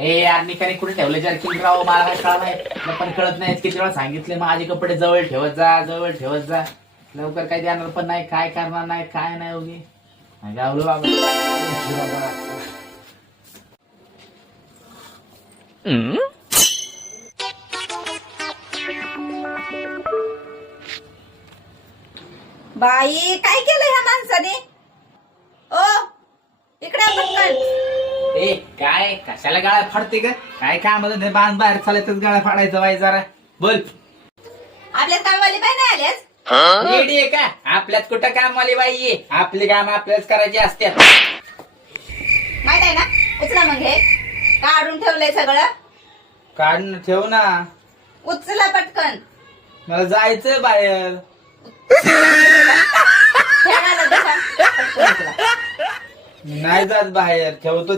हे यार मी काही कुठे ठेवले जर्किंग राव, मला काय कळत नाही, पण कळत नाही. किती वेळा सांगितले माझे कपडे जवळ ठेवत जा, जवळ ठेवत जा. लवकर काही देणार पण नाही, काय करणार नाही, काय नाही. उगी गावलो बाबा. बाई काय केलं ह्या माणसाने? ओ इकडे आ पटकन. ए काय कशाला गाळा फाडते का? काय काम होतं बांध बाहेर चालायचं गाळा फाडायचं बाई जरा बोल. आपल्यात कामवाली बाई नाही आल्याच? रेडी आहे का? आपल्यात कुठं कामवाली बाई आहे? आपली काम आपल्यालाच करायची असतात. माहित आहे ना? उचला मग हे काढून ठेवलंय सगळं. काढून ठेव ना, उचला पटकन. मला जायचं बाहेर. ठेवायला बसा. पटकन उचला. नाही जात बाहेर, ठेवतो